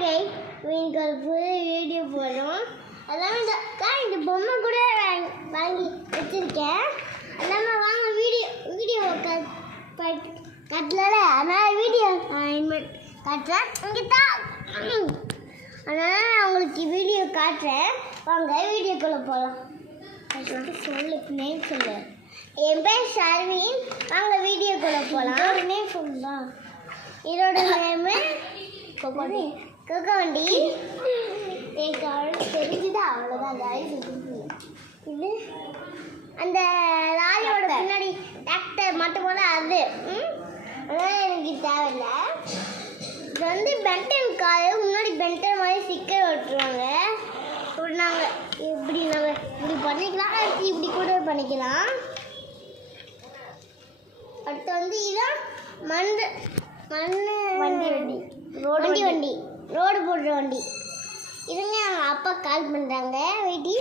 Hi இன்னைக்கு ஒரு புது வீடியோ போடுறோம். எல்லாமே இந்த பொம்மை கூட வாங்கி வச்சுருக்கேன். எல்லாமே வாங்க வீடியோ கட்டல அதனால் வீடியோ காட்டுறேன். இங்கே தான் அதனால் நான் உங்களுக்கு வீடியோ காட்டுறேன். வாங்க வீடியோக்குள்ளே போகலாம். சொல்லு நேம் சொல்லு. என் பேர் ஷர்வின். வாங்க வீடியோக்குள்ளே போகலாம். நேம் சொல்லலாம். இதோட நேமு கொக்கவண்டி. எனக்கு அவ்வளோ தெரிஞ்சுதா அவ்வளோதான். இது அந்த லாரியோட பின்னாடி டிராக்டர் மட்டும் போல அது அதெல்லாம் எனக்கு தேவையில்லை. இது வந்து பென்டன் காரு. முன்னாடி பென்டன் மாதிரி ஸ்டிக்கர் ஓட்டுருவாங்க. இப்படி நாங்கள் இப்படி பண்ணிக்கலாம். அடுத்து இப்படி கூட பண்ணிக்கலாம். அடுத்து வந்து இதான் வண்டி ரோடு போடுற வண்டி. இதுங்க அவங்க அப்பா கால் பண்ணுறாங்க. வெயிட்டி